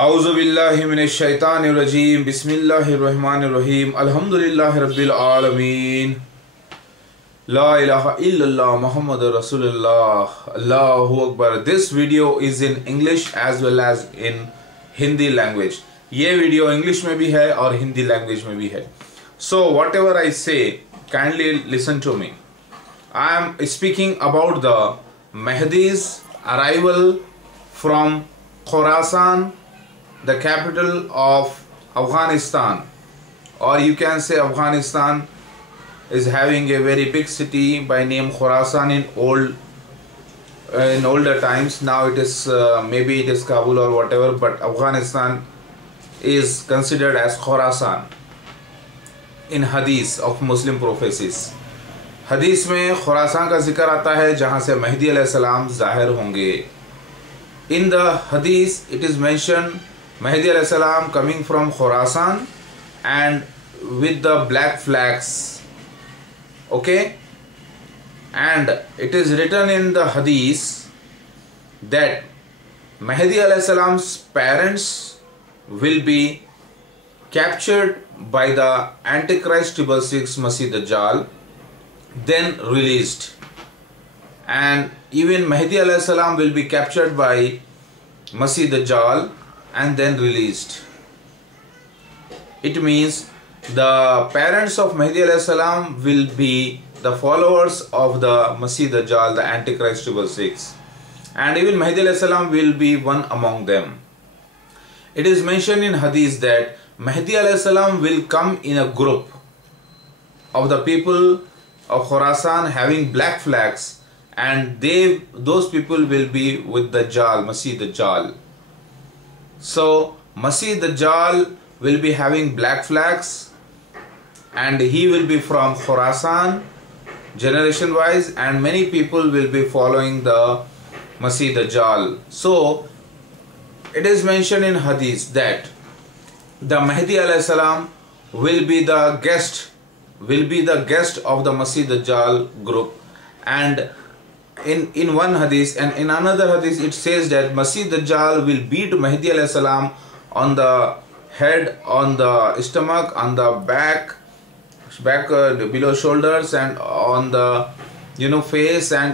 औज़ु बिल्लाहि मिनश शैतानिर रजीम बिस्मिल्लाहिर रहमानिर रहीम अल्हम्दुलिल्लाहि रब्बिल आलमीन ला इलाहा इल्लल्लाह मुहम्मदुर रसूलुल्लाह अल्लाहु अकबर। This video is in English as well as in Hindi language. ये वीडियो इंग्लिश में भी है और हिंदी लैंग्वेज में भी है। So what ever I say kindly listen to me. I am speaking about the Mahdi's arrival from Khorasan, the capital of Afghanistan, or you can say Afghanistan is having a very big city by name Khorasan in older times. Now it is maybe it is Kabul or whatever, but Afghanistan is considered as Khorasan in hadith of Muslim prophecies. हदीस में खुरासान का जिक्र आता है जहाँ से महदी अलैहिस्सलाम ज़ाहिर होंगे। इन द हदीस इट इज़ मेंशन महदी अलैहिस्सलाम coming from Khurasan and with the black flags, okay, and it is written in the हदीस दैट महदी अलैहिस्सलाम्स parents will be captured by the antichrist triple six मसीह दज्जाल, then released, and even Mahdi alayhi salam will be captured by Masih Dajjal and then released. It means the parents of Mahdi alayhi salam will be the followers of the Masih Dajjal, the Antichrist 666, and even Mahdi alayhi salam will be one among them. It is mentioned in hadith that Mahdi alayhi salam will come in a group of the people of Khorasan having black flags, and those people will be with Dajjal, Masih Dajjal. So Masih Dajjal will be having black flags, and he will be from Khorasan generation wise, and many people will be following the Masih Dajjal. So it is mentioned in hadith that the Mahdi alayhi salam will be the guest of the Masih Dajjal group, and in one hadith and in another hadith it says that Masih Dajjal will beat Mahdi alayhi salam on the head, on the stomach, on the back below shoulders, and on the face, and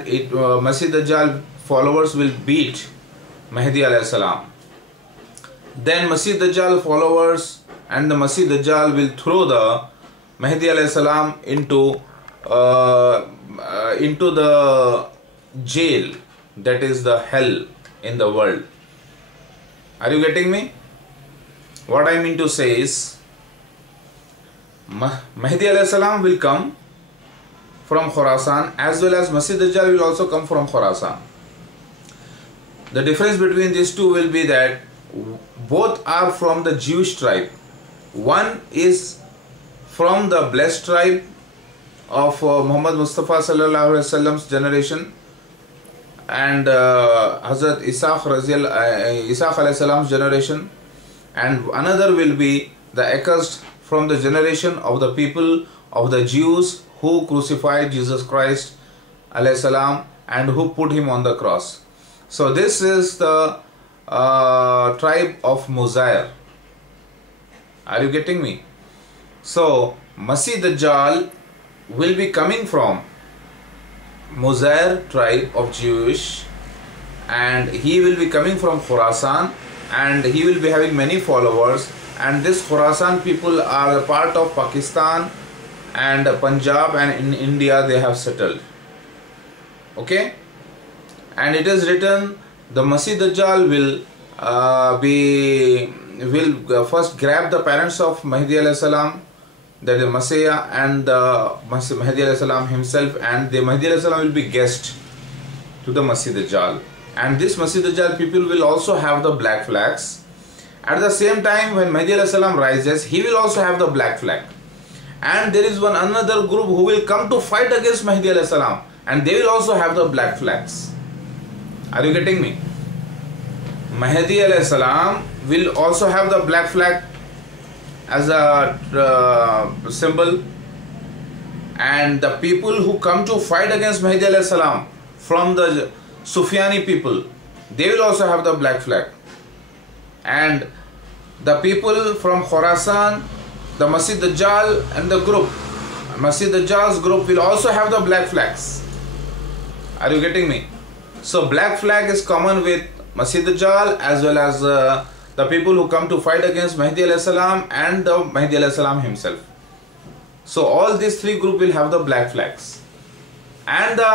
Masih Dajjal followers will beat Mahdi alayhi salam. Then Masih Dajjal followers and the Masih Dajjal will throw the Mahdi alayhi salam into the jail, that is the hell in the world. Are you getting me? What I mean to say is Mahdi alayhi salam will come from Khorasan, as well as Masih Dajjal will also come from Khorasan. The difference between these two will be that both are from the Jewish tribe. One is from the blessed tribe of Muhammad Mustafa sallallahu alaihi wasallam's generation, and Hazrat Ishaq alayhi salam's generation, and another will be the accursed from the generation of the people of the Jews who crucified Jesus Christ alayhi salam and who put him on the cross. So this is the tribe of Muzair. Are you getting me? So Masih Dajjal will be coming from Muzair tribe of Jewish, and he will be coming from Khorasan, and he will be having many followers, and this Khorasan people are a part of Pakistan and Punjab, and in India they have settled, okay. And it is written the Masih Dajjal will first grab the parents of Mahdi alayhi salam, that is Messiah, and Mahdi alayhi salam himself, and the Mahdi alayhi salam will be guest to the Masih Dajjal, and this Masih Dajjal people will also have the black flags. At the same time, when Mahdi alayhi salam rises, he will also have the black flag, and there is another group who will come to fight against Mahdi alayhi salam, and they will also have the black flags. Are you getting me? Mahdi alayhi salam will also have the black flag as a symbol, and the people who come to fight against Mahdi alayhi salam from the Sufyani people, they will also have the black flag. and the people from Khorasan, the Masih Dajjal and the group, Masih Dajjal's group will also have the black flags. Are you getting me? So black flag is common with Masih Dajjal as well as the people who come to fight against Mahdi alayhi salam and the Mahdi alayhi salam himself. So all these three groups will have the black flags, and the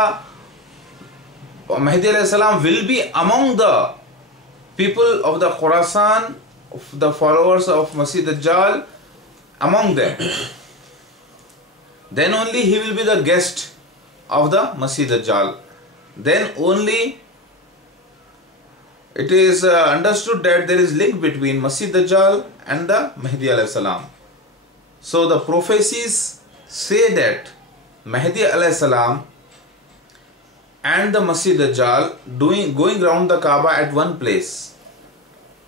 Mahdi alayhi salam will be among the people of the Khorasan, the followers of Masih Dajjal, among them. Then only he will be the guest of the Masih Dajjal. Then only it is understood that there is link between Masih Dajjal and the Mahdi alayhi salam. So the prophecies say that Mahdi alayhi salam and the Masih Dajjal going around the Kaaba at one place.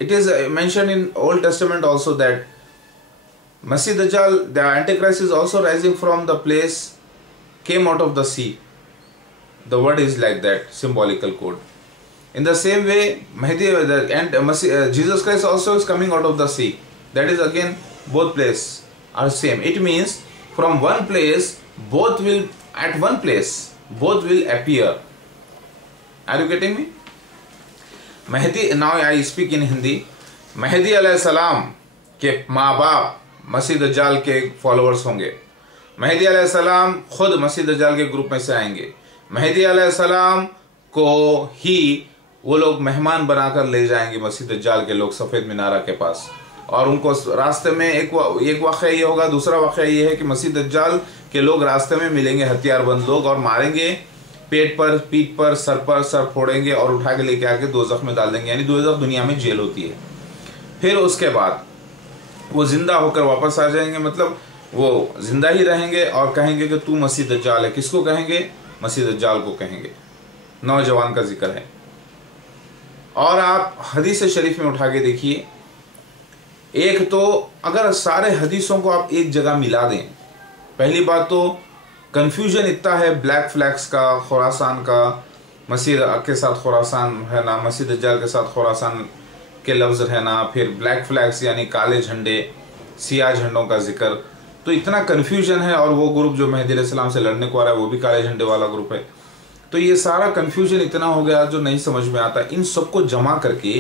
It is mentioned in Old Testament also that Masih Dajjal, the Antichrist, is also rising from the place came out of the sea. The word is like that, symbolical code. In the same way, Jesus Christ also is coming out of the sea. That is again, both places are same. It means from one place, both will appear. Are you getting me? Mahdi, now I speak in Hindi. Mahdi alayhi salam के माँ बाप मसीह दज्जाल के फॉलोअर्स होंगे. महदी अलैहि सलाम खुद मसीह दज्जाल के ग्रुप में से आएंगे. महदी अलैहि सलाम को ही वो लोग मेहमान बनाकर ले जाएंगे मसीह दज्जाल के लोग सफ़ेद मीनारा के पास, और उनको रास्ते में एक वाक़या ये होगा. दूसरा वाक़या ये है कि मसीह दज्जाल के लोग रास्ते में मिलेंगे हथियारबंद लोग और मारेंगे, पेट पर, पीठ पर, सर फोड़ेंगे और उठा के लेके आके दोज़ख में डाल देंगे. यानी दोज़ख दुनिया में जेल होती है. फिर उसके बाद वो जिंदा होकर वापस आ जाएंगे, मतलब वो जिंदा ही रहेंगे और कहेंगे कि तू मसीह दज्जाल है. किसको कहेंगे? मसीह दज्जाल को कहेंगे. नौजवान का जिक्र है. और आप हदीस शरीफ में उठा के देखिए, एक तो अगर सारे हदीसों को आप एक जगह मिला दें, पहली बात तो कन्फ्यूजन इतना है ब्लैक फ्लैग्स का, खुरासान का, मसीह के साथ खुरासान है ना, मसीह दज्जाल के साथ खुरासान के लफ्ज़ है ना, फिर ब्लैक फ्लैग्स यानी काले झंडे, सियाह झंडों का जिक्र, तो इतना कन्फ्यूजन है. और वो ग्रुप जो मेहदी अलैहिस्सलाम से लड़ने को आ रहा है वो भी काले झंडे वाला ग्रुप है. तो ये सारा कन्फ्यूजन इतना हो गया जो नहीं समझ में आता. इन सबको जमा करके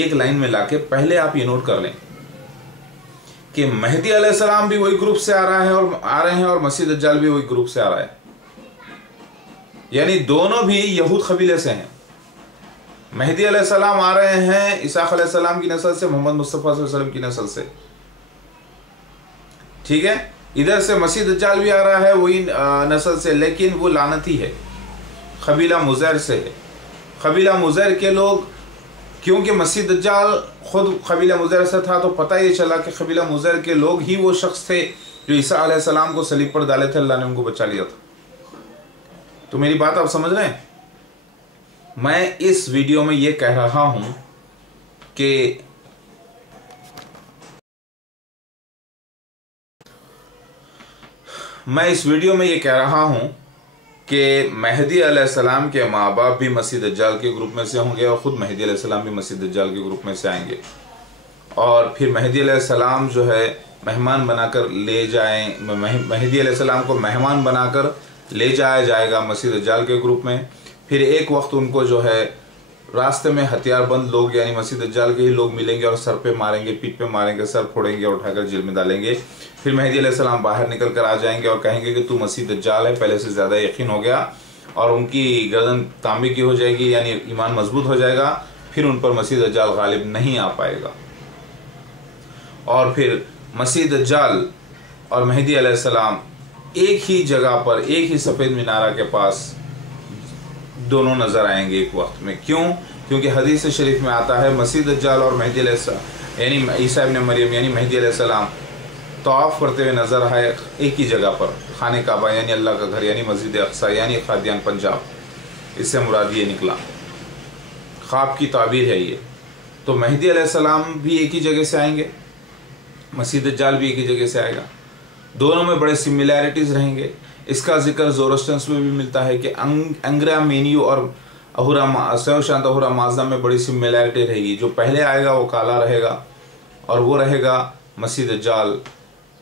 एक लाइन में लाके पहले आप ये नोट कर लें कि मेहदी अलैहिस्सलाम भी वही ग्रुप से आ रहे हैं और मसीह दज्जाल भी वही ग्रुप से आ रहा है. यानी दोनों भी यहूद कबीले से हैं. मेहदी अलैहिस्सलाम आ रहे हैं इसाक अलैहिस्सलाम की नस्ल से, मोहम्मद मुस्तफ़ा सल्लल्लाहु अलैहि वसल्लम की नस्ल से. ठीक है, इधर से मसीह दज्जाल भी आ रहा है वही नस्ल से, लेकिन वो लानती है, कबीला मुज़ैर से है. कबीला मुज़ैर के लोग, क्योंकि मसीह दज्जाल खुद कबीला मुज़ैर से था, तो पता ये चला कि कबीला मुज़ैर के लोग ही वो शख्स थे जो ईसा अलैहिस्सलाम को सलीब पर डाले थे. अल्लाह ने उनको बचा लिया था. तो मेरी बात आप समझ रहे हैं? मैं इस वीडियो में ये कह रहा हूं कि मेहदी अलैहिस्सलाम के माँ बाप भी मसीह दज्जाल के ग्रुप में से होंगे और ख़ुद मेहदी अलैहिस्सलाम भी मसीह दज्जाल के ग्रुप में से आएंगे. और फिर मेहदी अलैहिस्सलाम जो है मेहमान बनाकर ले जाएं, मेहदी अलैहिस्सलाम को मेहमान बनाकर ले जाया जाएगा मसीह दज्जाल के ग्रुप में. फिर एक वक्त उनको जो है रास्ते में हथियारबंद लोग यानी मसीह दज्जाल के ही लोग मिलेंगे और सर पे मारेंगे, पीठ पे मारेंगे, सर फोड़ेंगे और उठाकर जेल में डालेंगे. फिर मेहदी अलैहिस्सलाम बाहर निकल कर आ जाएंगे और कहेंगे कि तू मसीह दज्जाल है, पहले से ज़्यादा यकीन हो गया, और उनकी गर्दन तांबे की हो जाएगी यानी ईमान मजबूत हो जाएगा. फिर उन पर मसीह दज्जाल गालिब नहीं आ पाएगा. और फिर मसीह दज्जाल और मेहदी अलैहिस्सलाम एक ही जगह पर, एक ही सफ़ेद मीनारा के पास दोनों नज़र आएंगे एक वक्त में. क्यों? क्योंकि हदीस शरीफ में आता है मसीह दज्जाल और मेहदी अलैहिस्सलाम यानी ईसा इब्न मरियम यानी मेहदी अलैहिस्सलाम तवाफ़ करते हुए नज़र आए एक ही जगह पर, खाने काबा यानी अल्लाह का घर यानी मस्जिद अक्सा यानी खादियान पंजाब. इससे मुराद ये निकला, ख्वाब की ताबीर है ये. तो मेहदी अलैहिस्सलाम भी एक ही जगह से आएंगे, मसीह दज्जाल भी एक ही जगह से आएगा. दोनों में बड़े सिमिलैरिटीज़ रहेंगे. इसका जिक्र ज़ोरोस्ट्रियंस में भी मिलता है कि अंग्रा मेनियो और सेव शांत अहुरा माजदा में बड़ी सिमिलैरिटी रहेगी। जो पहले आएगा वो काला रहेगा और वो रहेगा मसीह दज्जाल,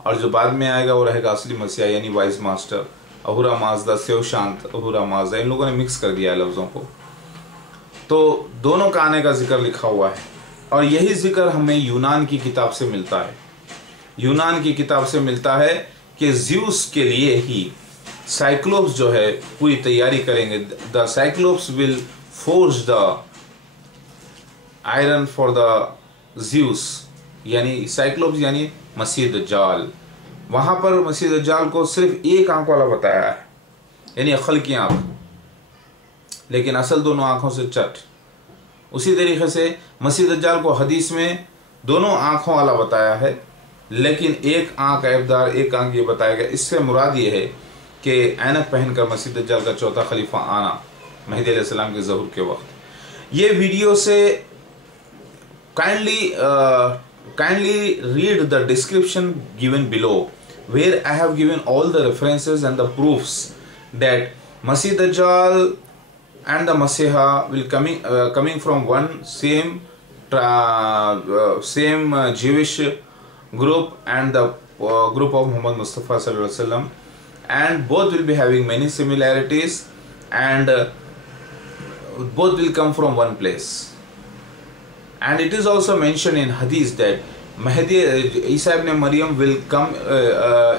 और जो बाद में आएगा वो रहेगा असली मसीहा यानी वाइज मास्टर। अहुरा माजदा, सेव शांत अहुरा माजदा, इन लोगों ने मिक्स कर दिया है लफ्ज़ों को। तो दोनों का आने का जिक्र लिखा हुआ है और यही जिक्र हमें यूनान की किताब से मिलता है। यूनान की किताब से मिलता है कि ज़्यूस के लिए ही साइक्लोप्स जो है पूरी तैयारी करेंगे। The cyclops will forge the iron for the Zeus, यानी साइक्लोप्स यानी मसीह दज्जाल। वहाँ पर मसीह दज्जाल को सिर्फ एक आंख वाला बताया है, यानी अक्ल की आंख, लेकिन असल दोनों आंखों से चट। उसी तरीके से मसीह दज्जाल को हदीस में दोनों आंखों वाला बताया है, लेकिन एक आंख ऐबदार, एक आंख ये बताया गया। इससे मुराद ये है कि ऐनक पहनकर मसीह दज्जाल का चौथा खलीफा आना महदी अलैहिस्सलाम के ज़हूर के वक्त। ये वीडियो से kindly read the description given below, where I have given all the references and the proofs that Masih Dajjal and the Masiha will coming from one same Jewish group and the group of Muhammad Mustafa sallallahu alaihi wasallam, and both will be having many similarities, and both will come from one place. And it is also mentioned in hadith that Mahdi Isa ibn Maryam will come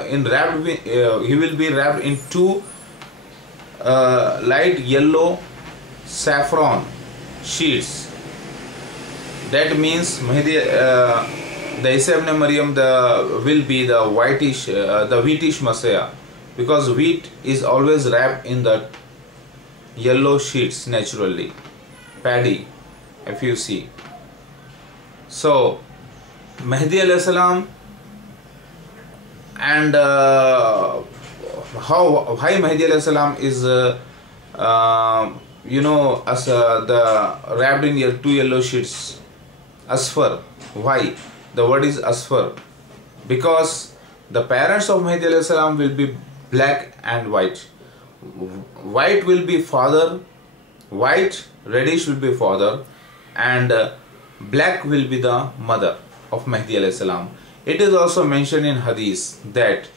he will be wrapped in two light yellow saffron sheets. That means Mahdi the Isa ibn Maryam will be the wheatish Messiah, because wheat is always wrapped in the yellow sheets naturally, paddy, if you see. So Mahdi alayhi salam, and why Mahdi alayhi salam is as the wrapped in two yellow sheets, asfar. Why the word is asfar? Because the parents of Mahdi alayhi salam will be black and white. White will be father, white reddish will be father, and black will be the mother of Mahdi alayhi salam. It is also mentioned in hadith that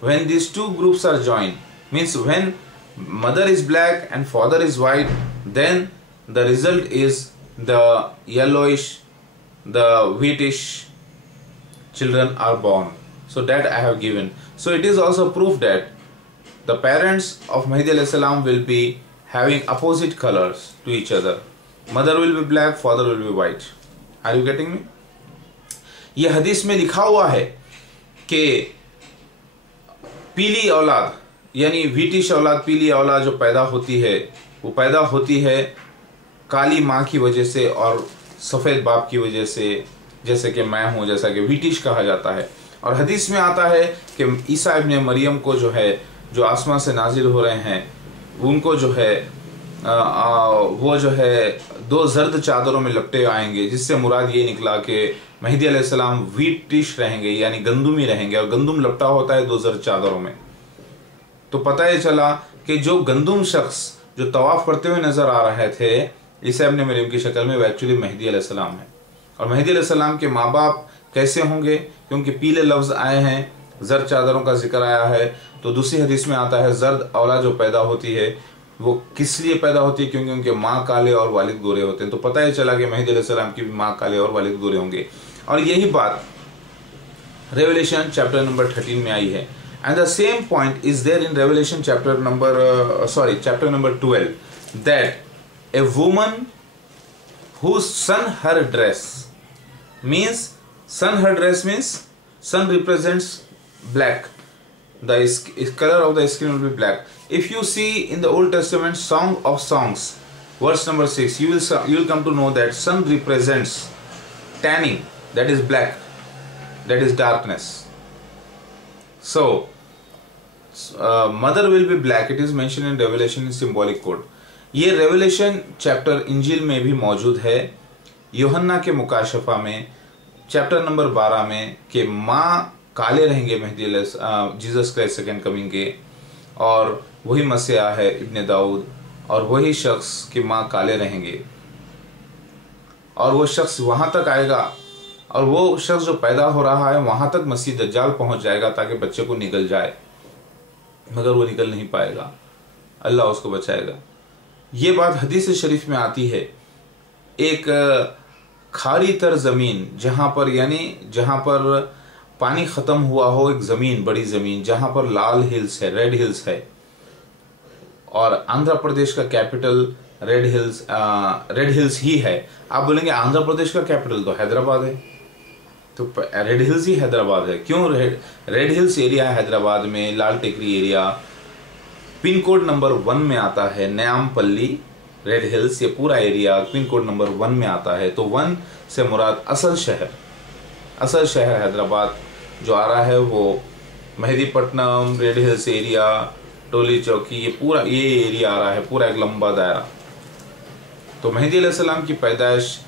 when these two groups are joined, means when mother is black and father is white, then the result is the yellowish, the wheatish children are born. So that I have given. So it is also proof that the parents of Mahdi alayhi salam will be having opposite colors to each other. Mother will be black, father will be white. Are you getting me? ये हदीस में लिखा हुआ है कि पीली औलाद यानी व्हीटिश औलाद, पीली औलाद जो पैदा होती है वो पैदा होती है काली माँ की वजह से और सफ़ेद बाप की वजह से, जैसे कि मैं हूँ, जैसा कि व्हीटिश कहा जाता है। और हदीस में आता है कि ईसा इब्न मरियम को जो है, जो आसमान से नाजिल हो रहे हैं, उनको जो है वो जो है दो जर्द चादरों में लपटे आएंगे, जिससे मुराद ये निकला कि महदी अलैहिस्सलाम व्हीटिश रहेंगे यानी गंदुमी रहेंगे, और गंदुम लपटा होता है दो जर्द चादरों में। तो पता ये चला कि जो गंदुम शख्स जो तवाफ करते हुए नजर आ रहे थे ईसा इब्न मरियम की शक्ल में, वो एक्चुअली महदी अलैहिस्सलाम है। और महदी अलैहिस्सलाम के माँ बाप कैसे होंगे, क्योंकि पीले लफ्ज़ आए हैं, जर्द चादरों का जिक्र आया है। तो दूसरी हदीस में आता है जर्द औलाद जो पैदा होती है वो किस लिए पैदा होती है, क्योंकि उनके माँ काले और वालिद गोरे होते हैं। तो पता ही चला कि महदी अलैहिस्सलाम की भी माँ काले और वालिद गोरे होंगे। और यही बात रेवलेशन चैप्टर नंबर 13 में आई है। And the same point is there in Revelation chapter number 12 that a woman whose sun her dress means sun represents black. The color of the skin will be black. If you see in the Old Testament Song of Songs verse number 6, you will come to know that sun represents tanning, that is black, that is darkness. So mother will be black. It is mentioned in Revelation in symbolic code. ये revelation chapter इंजील में भी मौजूद है, यूहन्ना के मुकाशफा में चैप्टर नंबर 12 में, कि माँ काले रहेंगे जीसस क्राइस्ट सेकंड कमिंग के, और वही मसीहा है इब्ने दाऊद, और वही शख्स की माँ काले रहेंगे, और वो शख्स वहाँ तक आएगा, और वो शख्स जो पैदा हो रहा है वहाँ तक मसीह दज्जाल पहुँच जाएगा ताकि बच्चे को निकल जाए, मगर वो निकल नहीं पाएगा, अल्लाह उसको बचाएगा। ये बात हदीस शरीफ में आती है। एक खारी तर ज़मीन जहाँ पर, यानी जहाँ पर पानी ख़त्म हुआ हो, एक ज़मीन, बड़ी ज़मीन जहाँ पर लाल हिल्स है, रेड हिल्स है, और आंध्र प्रदेश का कैपिटल रेड हिल्स ही है। आप बोलेंगे आंध्र प्रदेश का कैपिटल तो हैदराबाद है, तो रेड हिल्स ही हैदराबाद है। क्यों रेड हिल्स एरिया है हैदराबाद में, लाल टेकरी एरिया पिन कोड नंबर 1 में आता है, न्यामपल्ली रेड हिल्स, ये पूरा एरिया पिन कोड नंबर 1 में आता है। तो 1 से मुराद असल शहर हैदराबाद जो आ रहा है वो मेहदीपट्टनम, रेड हिल्स एरिया, टोली चौकी, ये पूरा ये एरिया आ रहा है, पूरा एक लंबा दायरा। तो मेहदी अलैहिस्सलाम की पैदाइश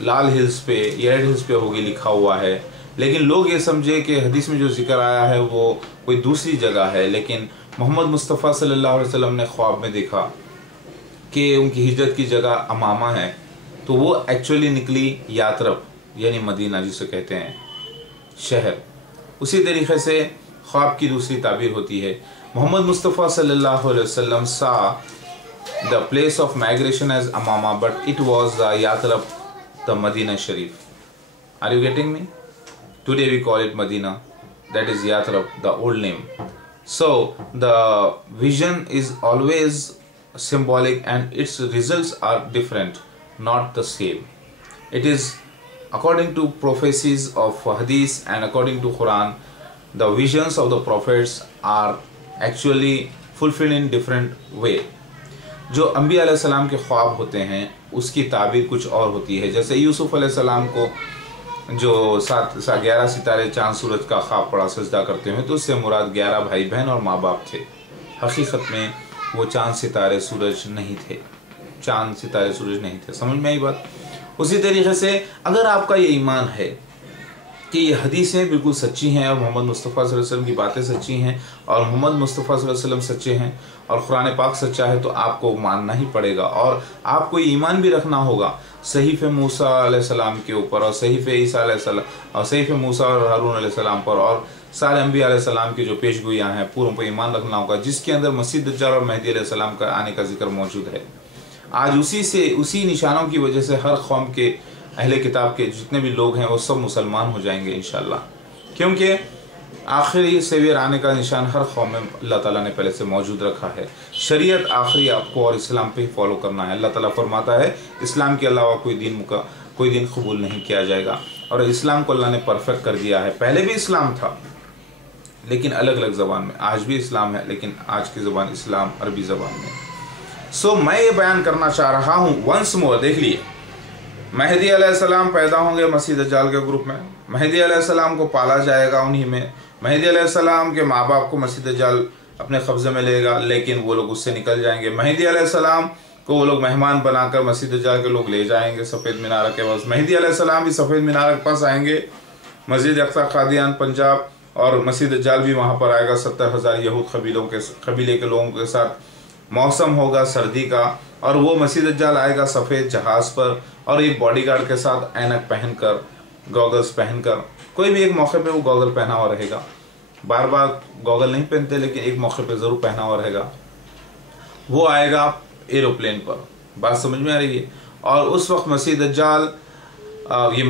लाल हिल्स पे, रेड हिल्स पे होगी लिखा हुआ है, लेकिन लोग ये समझे कि हदीस में जो जिक्र आया है वो कोई दूसरी जगह है। लेकिन मोहम्मद मुस्तफ़ा सल्लल्लाहु अलैहि वसल्लम ने ख्वाब में देखा कि उनकी हिजरत की जगह अमामा है, तो वो एक्चुअली निकली यातरब, यानी मदीना जिसे कहते हैं शहर। उसी तरीके से ख्वाब की दूसरी ताबीर होती है। मोहम्मद मुस्तफ़ा सल्लल्लाहु अलैहि वसल्लम saw the place of migration as अमामा, but it was the Yathrib, the Medina शरीफ। Are you getting me? Today we call it Medina, that is Yathrib, the old name. So the vision is always symbolic and its results are different, not the same. It is according to prophecies of hadith and according to Quran, the visions of the prophets are actually fulfilled in different way. जो अंबिया अलैहिस्सलाम के ख्वाब होते हैं उसकी ताबीर कुछ और होती है। जैसे यूसुफ अलैहिस्सलाम को जो 11 सितारे चांद सूरज का ख्वाब पड़ा सजदा करते हैं, तो उससे मुराद 11 भाई बहन और माँ बाप थे। हकीकत में वो चांद सितारे सूरज नहीं थे, चांद सितारे सूरज नहीं थे। समझ में आई बात? उसी तरीके से अगर आपका ये ईमान है कि ये हदीसें बिल्कुल सच्ची हैं और मोहम्मद मुस्तफ़ा सल्लल्लाहु अलैहि वसल्लम की बातें सच्ची हैं और मोहम्मद मुस्तफ़ा सल्लल्लाहु अलैहि वसल्लम सच्चे हैं और कुरान पाक सच्चा है, तो आपको मानना ही पड़ेगा। और आपको ईमान भी रखना होगा सहीफ़े मूसा अलैहिस्सलाम के ऊपर और सहीफ़े ईसा अलैहिस्सलाम और सहीफ़े मूसा और हारून अलैहिस्सलाम पर और सारे अंबिया अलैहिस्सलाम की जो पेशगोइयाँ हैं पूरों पर ईमान रखना होगा, जिसके अंदर मसीह दज्जाल और मेहदी अलैहिस्सलाम का आने का जिक्र मौजूद है। आज उसी निशानों की वजह से हर कौम के अहले किताब के जितने भी लोग हैं वो सब मुसलमान हो जाएंगे इंशाअल्लाह, क्योंकि आखिरी सेवियर आने का निशान हर कौम में अल्लाह ताला ने पहले से मौजूद रखा है। शरीयत आखिरी आपको और इस्लाम पे ही फॉलो करना है। अल्लाह ताला फरमाता है इस्लाम के अलावा कोई दिन कबूल नहीं किया जाएगा, और इस्लाम को अल्लाह ने परफेक्ट कर दिया है। पहले भी इस्लाम था लेकिन अलग अलग ज़बान में, आज भी इस्लाम है लेकिन आज की ज़बान इस्लाम अरबी ज़बान में। सो मैं ये बयान करना चाह रहा हूँ वंस मोर, देख लिए मेहदी अलैहिस्सलाम पैदा होंगे मसीह दज्जाल के ग्रुप में, मेहदी अलैहिस्सलाम को पाला जाएगा उन्हीं में, मेहदी अलैहिस्सलाम के माँ बाप को मसीह दज्जाल अपने कब्ज़े में लेगा लेकिन वो लोग उससे निकल जाएंगे। मेहदी अलैहिस्सलाम को वो लोग मेहमान बनाकर मसीह दज्जाल के लोग ले जाएंगे सफ़ेद मीनार के पास। मेहदी अलैहिस्सलाम भी सफ़ेद मीनार के पास आएंगे, मस्जिद अक्सा कादियान पंजाब, और मसीह दज्जाल भी वहाँ पर आएगा 70,000 यहूद कबीले के लोगों के साथ। मौसम होगा सर्दी का और वो मसीह दज्जाल आएगा सफ़ेद जहाज़ पर और एक बॉडीगार्ड के साथ ऐनक पहनकर, गॉगल्स पहनकर। कोई भी एक मौके पे वो गॉगल पहना हुआ रहेगा, बार बार गॉगल नहीं पहनते लेकिन एक मौके पे ज़रूर पहना हुआ रहेगा। वो आएगा एरोप्लेन पर, बात समझ में आ रही है। और उस वक्त मसीह दज्जाल और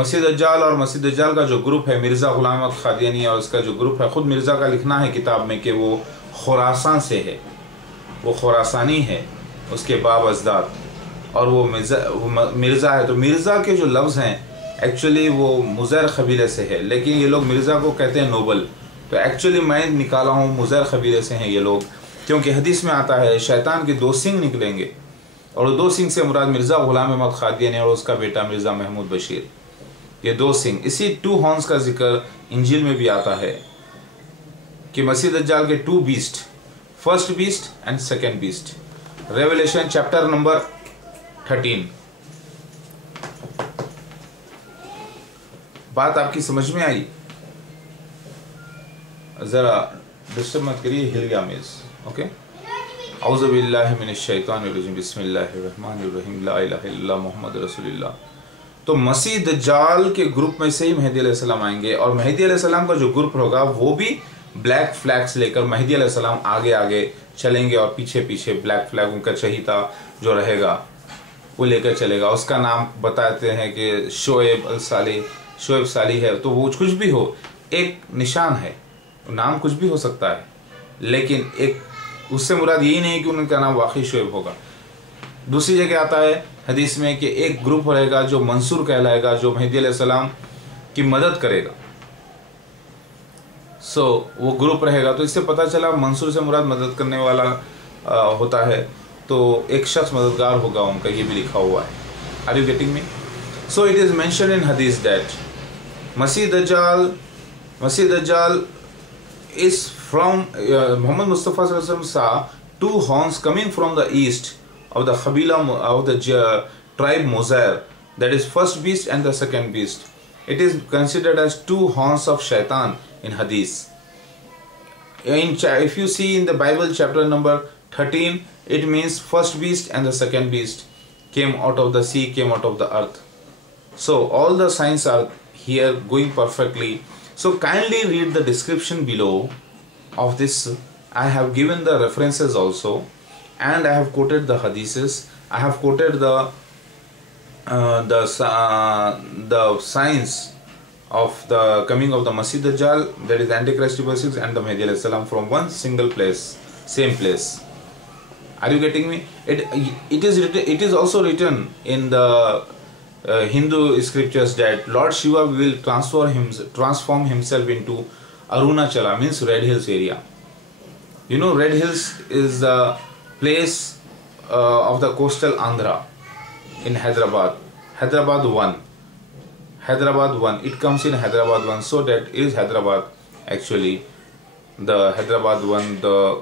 मसीह दज्जाल का जो ग्रुप है मिर्ज़ा ग़ुलाम अहमद क़ादियानी और उसका जो ग्रुप है, ख़ुद मिर्ज़ा का लिखना है किताब में कि वो खुरासान से है, वो खुरासानी है उसके बाब अजदाद, और वो मिर्ज़ा है। तो मिर्ज़ा के जो लफ्ज़ हैं एक्चुअली वो मुज़ैर क़बीले से है, लेकिन ये लोग मिर्ज़ा को कहते हैं नोबल। तो एक्चुअली मैं निकाला हूँ मुज़ैर क़बीले से हैं ये लोग, क्योंकि हदीस में आता है शैतान के 2 सिंग निकलेंगे और 2 सिंग से मुराद मिर्ज़ा ग़ुलाम अहमद क़ादियानी और उसका बेटा मिर्ज़ा महमूद बशीर। ये 2 सिंग, इसी 2 हॉर्न्स का जिक्र इंजील में भी आता है कि मसीह दज्जाल के 2 beast, first beast and second beast. Revelation chapter number 13। बात आपकी समझ में आई? जरा डिस्टर्ब मत करिए, हिल गया मेज। ओके, औज़ु बिल्लाहि मिनश शैतानिर रजीम बिस्मिल्लाहिर रहमानिर रहीम ला इलाहा इल्लल्लाह मुहम्मद रसूलुल्लाह। तो मसीह दज्जाल के ग्रुप में से ही मेहदी अलैहिस्सलाम आएंगे और मेहदी अलैहिस्सलाम का जो ग्रुप होगा वो भी ब्लैक फ्लैग्स लेकर मेहदी अलैहिस्सलाम आगे आगे चलेंगे और पीछे पीछे ब्लैक फ्लैग उनका चहीता जो रहेगा वो लेकर चलेगा। उसका नाम बताते हैं कि शोएब साली है। तो वो कुछ भी हो, एक निशान है, नाम कुछ भी हो सकता है, लेकिन एक उससे मुराद यही नहीं कि उनका नाम वाकई शोएब होगा। दूसरी जगह आता है हदीस में कि एक ग्रुप रहेगा जो मंसूर कहलाएगा, जो मेहदी अलैहिस्सलाम की मदद करेगा। वो ग्रुप रहेगा। तो इससे पता चला मंसूर से मुराद मदद करने वाला होता है, तो एक शख्स मददगार होगा उनका, ये भी लिखा हुआ है। Are you getting me? So it is mention in हदीस दैट मसीह दज्जाल is from Muhammad Mustafa sallallahu alaihi wasallam saw two horns coming from the east of the Qabila of the tribe Muzair, that is first beast and the second beast. It is considered as two horns of shaitan in hadith. If you see in the Bible chapter number 13, it means first beast and the second beast came out of the sea, came out of the earth. So all the signs are here going perfectly. So kindly read the description below of this. I have given the references also, and I have quoted the hadiths. I have quoted the signs of the coming of the Masih Dajjal, that is Antichrist 6, and the Mahdi alayhi salam from one single place, same place. Are you getting me? It is also written in the Hindu scriptures that Lord Shiva will transform himself into Arunachala, means Red Hills area. You know, Red Hills is the place of the coastal Andhra in Hyderabad. Hyderabad 1. It comes in Hyderabad 1. So that is Hyderabad actually. The Hyderabad 1, the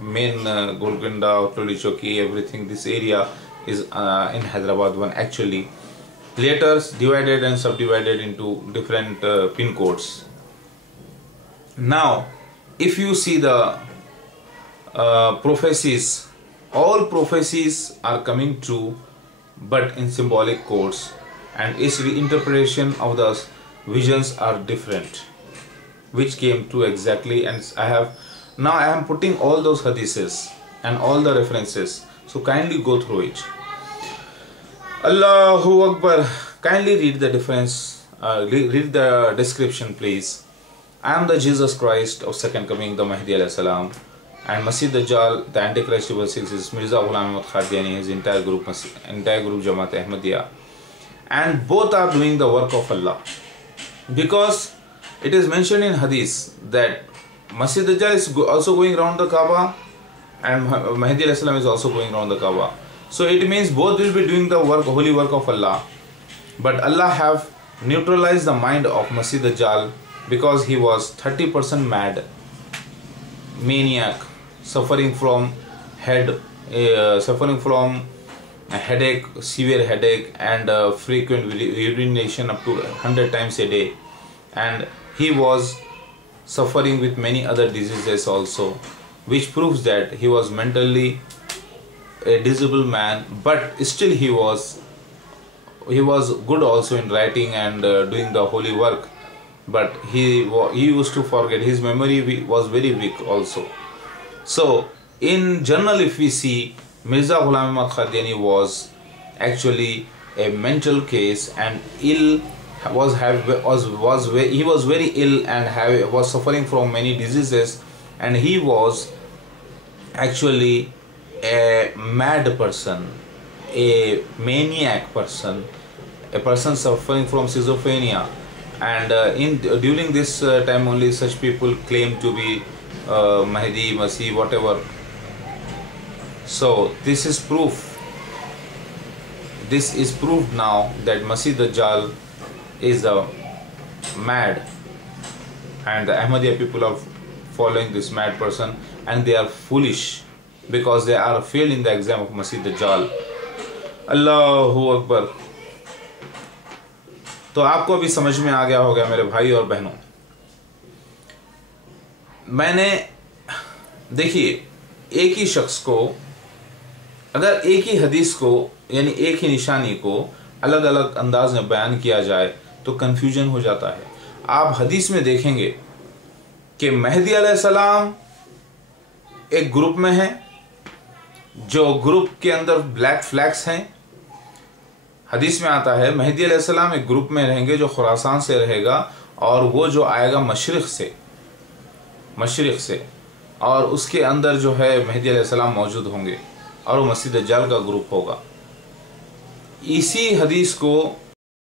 main Golconda, Toli Choki, everything, this area is in Hyderabad 1 actually. Later divided and subdivided into different pin codes. Now, if you see the prophecies, all prophecies are coming true, but in symbolic codes, and its interpretation of the visions are different, which came true exactly. And I am putting all those hadiths and all the references, so kindly go through it. Allahu Akbar. Kindly read the difference, read the description please. I am the Jesus Christ of second coming, the Mahdi alayhi salam, and Masih Dajjal, the Antichrist 6 is Mirza Ghulam Ahmad Qadiani, his entire group Jamaat Ahmadiyya, and both are doing the work of Allah, because it is mentioned in hadith that Masih Dajjal is also going around the Kaaba, and Mahdi alayhi salam is also going around the Kaaba. So it means both will be doing the work, holy work of Allah. But Allah have neutralized the mind of Masih Dajjal, because he was 30% mad, maniac, suffering from a headache, severe headache, and frequent urination up to 100 times a day. And he was suffering with many other diseases also, which proves that he was mentally a disabled man, but still he was good also in writing and doing the holy work. But he used to forget, his memory was very weak also. So in general, if we see, Mirza Ghulam Ahmad Qadiani was actually a mental case and he was very ill and was suffering from many diseases, and he was actually a mad person, a maniac person, a person suffering from schizophrenia. And during this time only such people claim to be Mahdi, Masih, whatever. So this is proof. This is proved now that Masih Dajjal is mad, and the Ahmadiyya people are following this mad person, and they are foolish because they are failed in the exam of Masih Dajjal. Allahu Akbar. तो आपको अभी समझ में आ गया होगा मेरे भाई और बहनों। मैंने देखिए एक ही शख्स को, अगर एक ही हदीस को यानी एक ही निशानी को अलग अलग अंदाज में बयान किया जाए तो कन्फ्यूजन हो जाता है। आप हदीस में देखेंगे कि मेहदी अलैहिस्सलाम एक ग्रुप में है, जो ग्रुप के अंदर ब्लैक फ्लैग्स हैं। हदीस में आता है मेहदी अलैहिस्सलाम एक ग्रुप में रहेंगे जो खुरासान से रहेगा, और वो जो आएगा मशरिक़ से, और उसके अंदर जो है मेहदी अलैहिस्सलाम मौजूद होंगे, और वो मसीह दज्जाल का ग्रुप होगा। इसी हदीस को